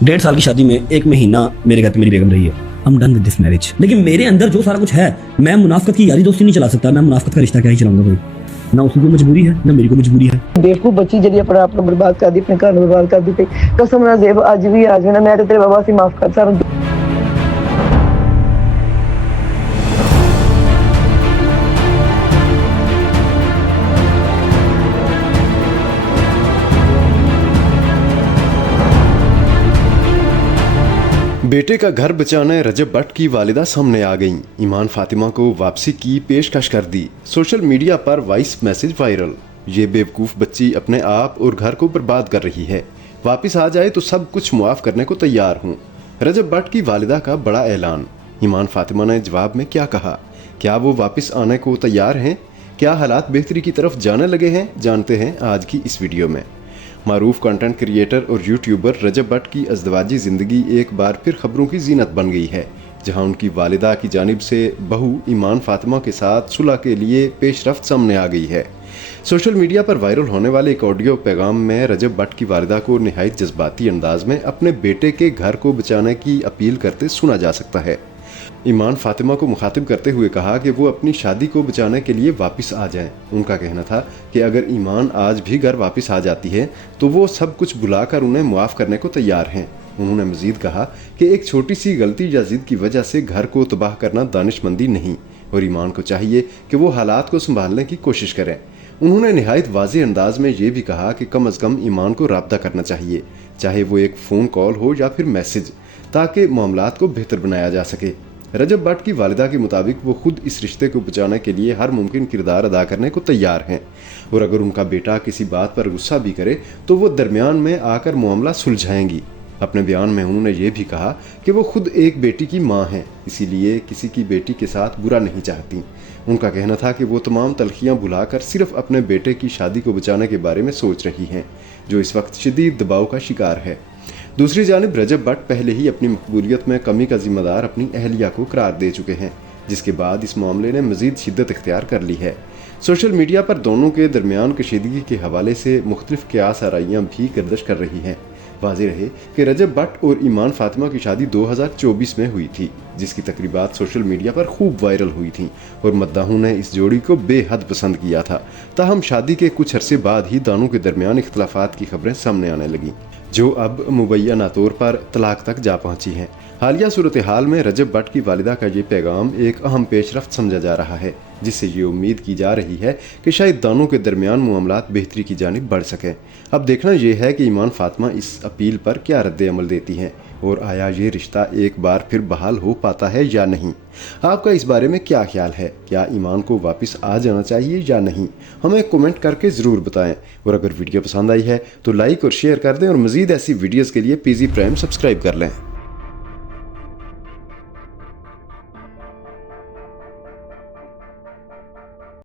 1.5 साल की शादी में 1 महीना मेरे घर पे मेरी बेगम रही है। I'm done with this marriage। लेकिन मेरे अंदर जो सारा कुछ है, मैं मुनाफिकत की यारी दोस्ती नहीं चला सकता। मैं मुनाफिकत का रिश्ता क्या ही चलाऊंगा भाई। ना उसकी कोई मजबूरी है, ना मेरी कोई मजबूरी है। बेवकूफ बच्ची जड़ी अपना आप बर्बाद कर दी, अपने घर बर्बाद कर दी। कसम ना जेब आज भी ना मैं तेरे बाबा से माफ कर सारा। बेटे का घर बचाने रजब भट्ट की वालिदा सामने आ गईं। ईमान फातिमा को वापसी की पेशकश कर दी। सोशल मीडिया पर वॉइस मैसेज वायरल। ये बेवकूफ़ बच्ची अपने आप और घर को बर्बाद कर रही है। वापस आ जाए तो सब कुछ मुआफ़ करने को तैयार हूँ। रजब भट्ट की वालिदा का बड़ा ऐलान। ईमान फातिमा ने जवाब में क्या कहा? क्या वो वापस आने को तैयार हैं? क्या हालात बेहतरी की तरफ जाने लगे हैं? जानते हैं आज की इस वीडियो में। मारूफ कंटेंट क्रिएटर और यूट्यूबर रजब भट्ट की अज़दवाजी ज़िंदगी एक बार फिर खबरों की जीनत बन गई है, जहां उनकी वालिदा की जानिब से बहू ईमान फातिमा के साथ सुलह के लिए पेशरफ्त सामने आ गई है। सोशल मीडिया पर वायरल होने वाले एक ऑडियो पैगाम में रजब भट्ट की वालिदा को निहायत जज्बाती अंदाज में अपने बेटे के घर को बचाने की अपील करते सुना जा सकता है। ईमान फातिमा को मुखातिब करते हुए कहा कि वो अपनी शादी को बचाने के लिए वापस आ जाएं। उनका कहना था कि अगर ईमान आज भी घर वापस आ जाती है तो वो सब कुछ भुलाकर उन्हें मुआफ़ करने को तैयार हैं। उन्होंने मज़ीद कहा कि एक छोटी सी गलती या ज़िद की वजह से घर को तबाह करना दानिशमंदी नहीं और ईमान को चाहिए कि वो हालात को संभालने की कोशिश करें। उन्होंने निहायत वाज़ेह अंदाज में ये भी कहा कि कम अज़ कम ईमान को राब्ता करना चाहिए, चाहे वो एक फ़ोन कॉल हो या फिर मैसेज, ताकि मामलात को बेहतर बनाया जा सके। रजब भट्ट की वालिदा के मुताबिक वो खुद इस रिश्ते को बचाने के लिए हर मुमकिन किरदार अदा करने को तैयार हैं और अगर उनका बेटा किसी बात पर गुस्सा भी करे तो वो दरमियान में आकर मामला सुलझाएंगी। अपने बयान में उन्होंने ये भी कहा कि वो खुद एक बेटी की मां हैं, इसीलिए किसी की बेटी के साथ बुरा नहीं चाहती। उनका कहना था कि वो तमाम तलखियां भुलाकर सिर्फ अपने बेटे की शादी को बचाने के बारे में सोच रही हैं, जो इस वक्त शदीद दबाव का शिकार है। दूसरी जानिब रजब भट्ट पहले ही अपनी मकबूलियत में कमी का जिम्मेदार अपनी अहलिया को करार दे चुके हैं, जिसके बाद इस मामले ने मज़ीद शिद्दत इख्तियार कर ली है। सोशल मीडिया पर दोनों के दरमियान कशीदगी के हवाले से मुख्तलिफ क़ियास आराइयाँ भी गर्दिश कर रही हैं। वाज़ेह रहे कि रजब भट्ट और ईमान फातिमा की शादी 2024 में हुई थी, जिसकी तकरीबात सोशल मीडिया पर खूब वायरल हुई थी और मद्दाहों ने इस जोड़ी को बेहद पसंद किया था। ताहम शादी के कुछ अरसे बाद ही दानों के दरमियान इख्तलाफात की खबरें सामने आने लगीं, जो अब मुबैना तौर पर तलाक तक जा पहुंची हैं। हालिया सूरत हाल में रजब भट्ट की वालिदा का ये पैगाम एक अहम पेशरफ्त समझा जा रहा है, जिससे ये उम्मीद की जा रही है कि शायद दानों के दरमियान मामलात बेहतरी की जानिब बढ़ सकें। अब देखना यह है कि ईमान फातिमा इस अपील पर क्या रद्द अमल देती हैं और आया ये रिश्ता एक बार फिर बहाल हो पाता है या नहीं। आपका इस बारे में क्या ख्याल है? क्या ईमान को वापस आ जाना चाहिए या नहीं? हमें कमेंट करके ज़रूर बताएं और अगर वीडियो पसंद आई है तो लाइक और शेयर कर दें और मज़ीद ऐसी वीडियोज़ के लिए पीजी प्राइम सब्सक्राइब कर लें।